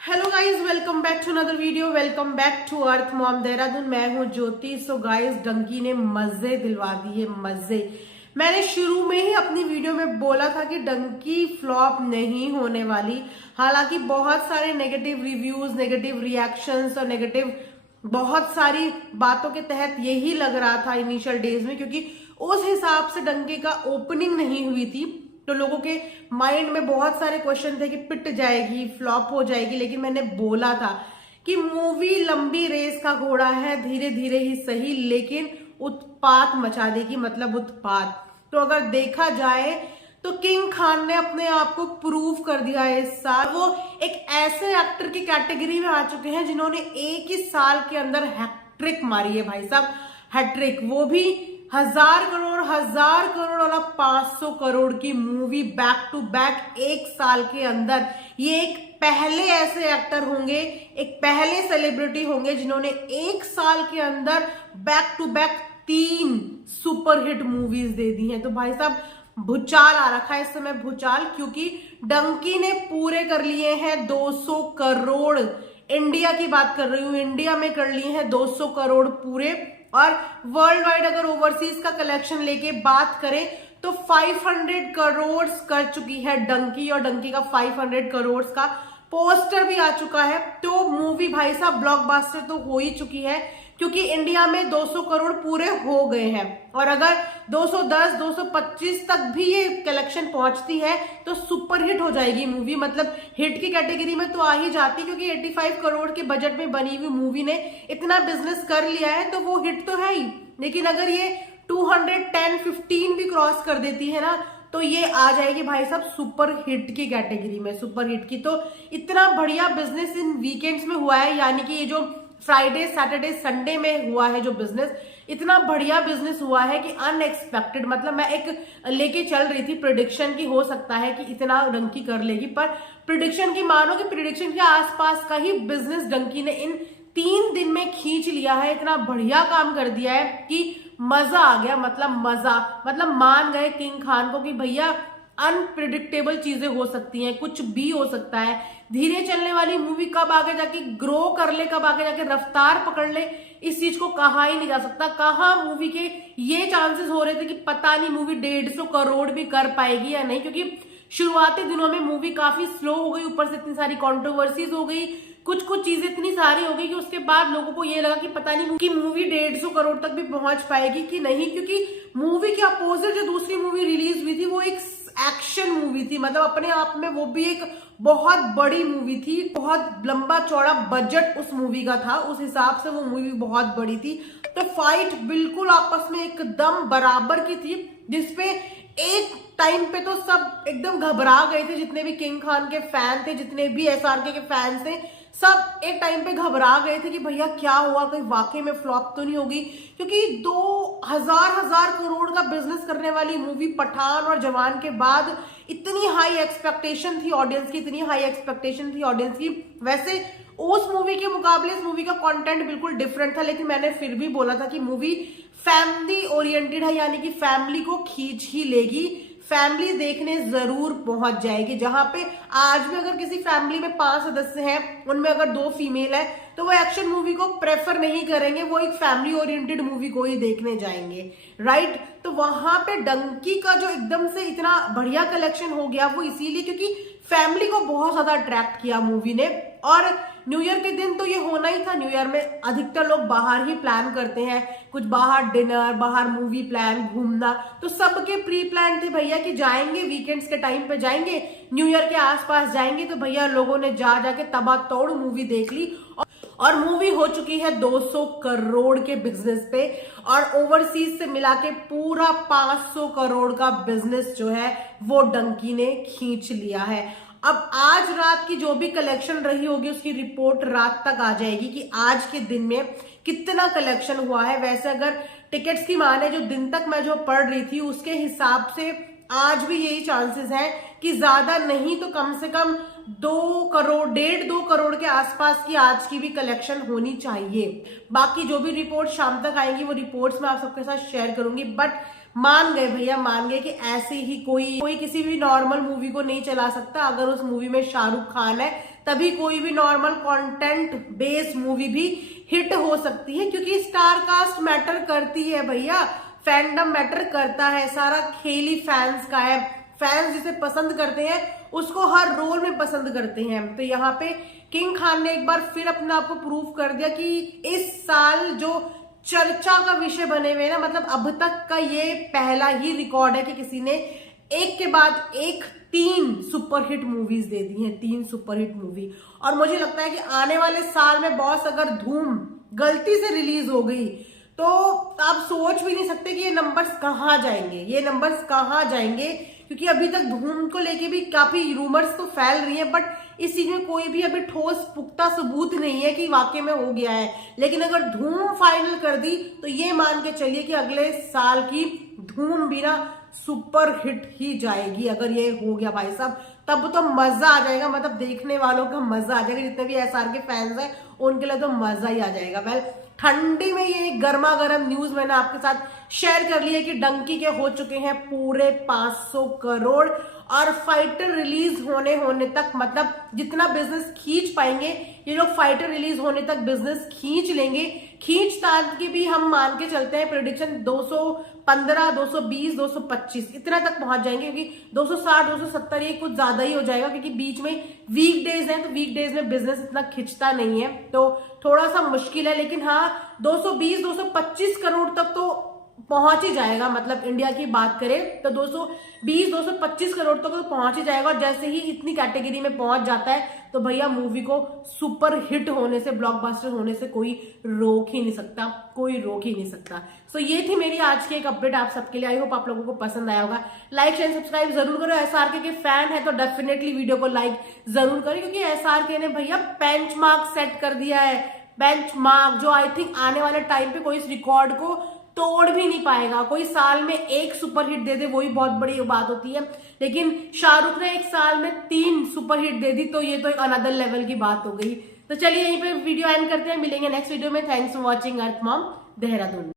Hello guys, welcome back to another video. Welcome back to earth mom Dehradun. मैं हूं ज्योति। So guys, Dunki ने मजे दिलवा दिए, मजे। मैंने शुरू में ही अपनी वीडियो में बोला था कि डंकी फ्लॉप नहीं होने वाली। हालांकि बहुत सारे नेगेटिव रिव्यूज, नेगेटिव रिएक्शंस और नेगेटिव बहुत सारी बातों के तहत यही लग रहा था इनिशियल डेज में, क्योंकि उस हिसाब से डंकी का ओपनिंग नहीं हुई थी। तो लोगों के माइंड में बहुत सारे क्वेश्चन थे कि पिट जाएगी, फ्लॉप हो जाएगी। लेकिन मैंने बोला था कि मूवी लंबी रेस का घोड़ा है, धीरे धीरे ही सही लेकिन उत्पात मचा देगी, मतलब उत्पात। तो अगर देखा जाए तो किंग खान ने अपने आप को प्रूव कर दिया है इस साल। वो एक ऐसे एक्टर की कैटेगरी में आ चुके हैं जिन्होंने एक ही साल के अंदर हैट्रिक मारी है भाई साहब, हैट्रिक। वो भी 1000 करोड़ वाला 500 करोड़ की मूवी बैक टू बैक एक साल के अंदर। ये एक पहले ऐसे एक्टर होंगे, एक पहले सेलिब्रिटी होंगे जिन्होंने एक साल के अंदर back to back 3 superhit movies दे दी हैं। तो भाई साहब, भूचाल आ रखा है इस समय, भूचाल। क्योंकि डंकी ने पूरे कर लिए हैं 200 करोड़। इंडिया की बात कर रही हूं, इंडिया में कर लिए हैं 200 करोड़ पूरे। और वर्ल्ड वाइड अगर ओवरसीज का कलेक्शन लेके बात करें तो 500 करोड़ कर चुकी है डंकी। और डंकी का 500 करोड़ का पोस्टर भी आ चुका है। तो मूवी भाई साहब ब्लॉकबस्टर तो हो ही चुकी है, क्योंकि इंडिया में 200 करोड़ पूरे हो गए हैं। और अगर 210, 225 तक भी ये कलेक्शन पहुंचती है तो सुपरहिट हो जाएगी मूवी। मतलब हिट की कैटेगरी में तो आ ही जाती, क्योंकि 85 करोड़ के बजट में बनी हुई मूवी ने इतना बिजनेस कर लिया है तो वो हिट तो है ही। लेकिन अगर ये 210, 15 भी क्रॉस कर देती है ना, तो ये आ जाएगी भाई साहब सुपर हिट की कैटेगरी में, सुपर हिट की। तो इतना बढ़िया बिजनेस इन वीकेंड्स में हुआ है, यानी कि ये जो फ्राइडे, सैटरडे, संडे में हुआ है जो बिजनेस, इतना बढ़िया बिजनेस हुआ है कि अनएक्सपेक्टेड। मतलब मैं एक लेके चल रही थी प्रिडिक्शन की, हो सकता है कि इतना डंकी कर लेगी, पर प्रिडिक्शन की मानो कि प्रिडिक्शन के आसपास का ही बिजनेस डंकी ने इन 3 दिन में खींच लिया है। इतना बढ़िया काम कर दिया है कि मजा आ गया। मतलब मजा, मतलब मान गए किंग खान को कि भैया अनप्रिडिक्टेबल चीजें हो सकती हैं, कुछ भी हो सकता है। धीरे चलने वाली मूवी कब आगे जाके ग्रो कर ले, कब आगे जाके रफ्तार पकड़ ले, इस चीज को कहा ही नहीं जा सकता। कहा मूवी के ये चांसेस हो रहे थे कि पता नहीं मूवी 150 करोड़ भी कर पाएगी या नहीं, क्योंकि शुरुआती दिनों में मूवी काफी स्लो हो गई, ऊपर से इतनी सारी कॉन्ट्रोवर्सीज हो गई, कुछ चीजें इतनी सारी हो गई कि उसके बाद लोगों को ये लगा कि पता नहीं कि मूवी 150 करोड़ तक भी पहुंच पाएगी कि नहीं। क्योंकि मूवी के अपोजिट जो दूसरी मूवी रिलीज हुई थी वो एक एक्शन मूवी थी। मतलब अपने आप में वो भी एक बहुत बड़ी मूवी थी, बहुत लंबा चौड़ा बजट उस मूवी का था, उस हिसाब से वो मूवी बहुत बड़ी थी। तो फाइट बिल्कुल आपस में एकदम बराबर की थी, जिसपे एक टाइम पे तो सब एकदम घबरा गए थे। जितने भी किंग खान के फैन थे, जितने भी एसआरके के फैंस थे, सब एक टाइम पे घबरा गए थे कि भैया क्या हुआ, कहीं वाकई में फ्लॉप तो नहीं होगी। क्योंकि 2000 करोड़ का बिजनेस करने वाली मूवी पठान और जवान के बाद इतनी हाई एक्सपेक्टेशन थी ऑडियंस की, इतनी हाई एक्सपेक्टेशन थी ऑडियंस की। वैसे उस मूवी के मुकाबले इस मूवी का कंटेंट बिल्कुल डिफरेंट था, लेकिन मैंने फिर भी बोला था कि मूवी फैमिली ओरिएंटेड है, यानी कि फैमिली को खींच ही लेगी, फैमिली देखने जरूर पहुंच जाएगी। जहां पे आज भी अगर किसी फैमिली में 5 सदस्य हैं, उनमें अगर 2 फीमेल है, तो वो एक्शन मूवी को प्रेफर नहीं करेंगे, वो एक फैमिली ओरिएंटेड मूवी को ही देखने जाएंगे, राइट। तो वहां पे डंकी का जो एकदम से इतना बढ़िया कलेक्शन हो गया वो इसीलिए क्योंकि फैमिली को बहुत ज्यादा अट्रैक्ट किया मूवी ने। और न्यू ईयर के दिन तो ये होना ही था। न्यू ईयर में अधिकतर लोग बाहर ही प्लान करते हैं, कुछ बाहर डिनर, बाहर मूवी प्लान, घूमना। तो सबके प्री प्लान थे भैया कि जाएंगे, वीकेंड्स के टाइम पे जाएंगे, न्यू ईयर के आसपास जाएंगे। तो भैया लोगों ने जाके तबातोड़ मूवी देख ली और मूवी हो चुकी है 200 करोड़ के बिजनेस पे। और ओवरसीज से मिला के पूरा 500 करोड़ का बिजनेस जो है वो डंकी ने खींच लिया है। अब आज रात की जो भी कलेक्शन रही होगी उसकी रिपोर्ट रात तक आ जाएगी कि आज के दिन में कितना कलेक्शन हुआ है। वैसे अगर टिकट्स की माने जो दिन तक मैं जो पढ़ रही थी उसके हिसाब से आज भी यही चांसेस है कि ज्यादा नहीं तो कम से कम 2 करोड़, 1.5-2 करोड़ के आसपास की आज की भी कलेक्शन होनी चाहिए। बाकी जो भी रिपोर्ट शाम तक आएंगी वो रिपोर्ट्स मैं आप सबके साथ शेयर करूंगी। बट मान गए भैया, मान गए कि ऐसे ही कोई किसी भी नॉर्मल मूवी को नहीं चला सकता। अगर उस मूवी में शाहरुख खान है तभी कोई भी नॉर्मल कंटेंट बेस्ड मूवी भी हिट हो सकती है, क्योंकि स्टार कास्ट मैटर करती है भैया, फैंडम मैटर करता है, सारा खेल ही फैंस का है। फैंस जिसे पसंद करते हैं उसको हर रोल में पसंद करते हैं। तो यहाँ पे किंग खान ने एक बार फिर अपने आप को प्रूव कर दिया कि इस साल जो चर्चा का विषय बने हुए ना, मतलब अब तक का ये पहला ही रिकॉर्ड है कि किसी ने एक के बाद एक 3 सुपरहिट मूवीज दे दी हैं, 3 सुपरहिट मूवी। और मुझे लगता है कि आने वाले साल में बॉस अगर धूम गलती से रिलीज हो गई तो आप सोच भी नहीं सकते कि ये नंबर्स कहाँ जाएंगे, ये नंबर्स कहाँ जाएंगे, क्योंकि अभी तक धूम को लेके भी काफी रूमर्स तो फैल रही है, बट इस चीज में कोई भी अभी ठोस पुख्ता सबूत नहीं है कि वाकई में हो गया है। लेकिन अगर धूम फाइनल कर दी तो ये मान के चलिए कि अगले साल की धूम भी ना सुपर हिट ही जाएगी। अगर ये हो गया भाई साहब तब तो मजा आ जाएगा, मतलब देखने वालों का मजा आ जाएगा, जितने भी एसआर के फैंस हैं उनके लिए तो मजा ही आ जाएगा। वेल, ठंडी में ये गर्मा गर्म न्यूज मैंने आपके साथ शेयर कर ली है कि डंकी के हो चुके हैं पूरे 500 करोड़, और फाइटर रिलीज होने तक, मतलब जितना बिजनेस खींच पाएंगे ये लोग फाइटर रिलीज होने तक बिजनेस खींच लेंगे। खींच तान के भी हम मान के चलते हैं प्रेडिक्शन 215, 220, 225 इतना तक पहुंच जाएंगे, क्योंकि 260, 270 ये कुछ ज्यादा ही हो जाएगा, क्योंकि बीच में वीकडेज है तो वीकडेज में बिजनेस इतना खिंचता नहीं है, तो थोड़ा सा मुश्किल है। लेकिन हाँ 220, 225 करोड़ तक तो पहुंच ही जाएगा, मतलब इंडिया की बात करें तो 220, 225 करोड़ तक तो पहुंच ही जाएगा। और जैसे ही इतनी कैटेगरी में पहुंच जाता है तो भैया मूवी को सुपर हिट होने से, ब्लॉकबस्टर होने से कोई रोक ही नहीं सकता, कोई रोक ही नहीं सकता। तो ये थी मेरी आज की एक अपडेट आप सबके लिए। आई होप आप लोगों को पसंद आया होगा। लाइक शेयर सब्सक्राइब जरूर करो। एसआरके के फैन है तो डेफिनेटली वीडियो को लाइक जरूर करें, क्योंकि एसआरके ने भैया बेंचमार्क सेट कर दिया है, बेंचमार्क जो आई थिंक आने वाले टाइम पे कोई इस रिकॉर्ड को तोड़ भी नहीं पाएगा। कोई साल में एक सुपरहिट दे दे वही बहुत बड़ी बात होती है, लेकिन शाहरुख ने एक साल में 3 सुपरहिट दे दी तो ये तो एक अनदर लेवल की बात हो गई। तो चलिए यहीं पे वीडियो एंड करते हैं, मिलेंगे नेक्स्ट वीडियो में। Thanks for watching earth mom Dehradun.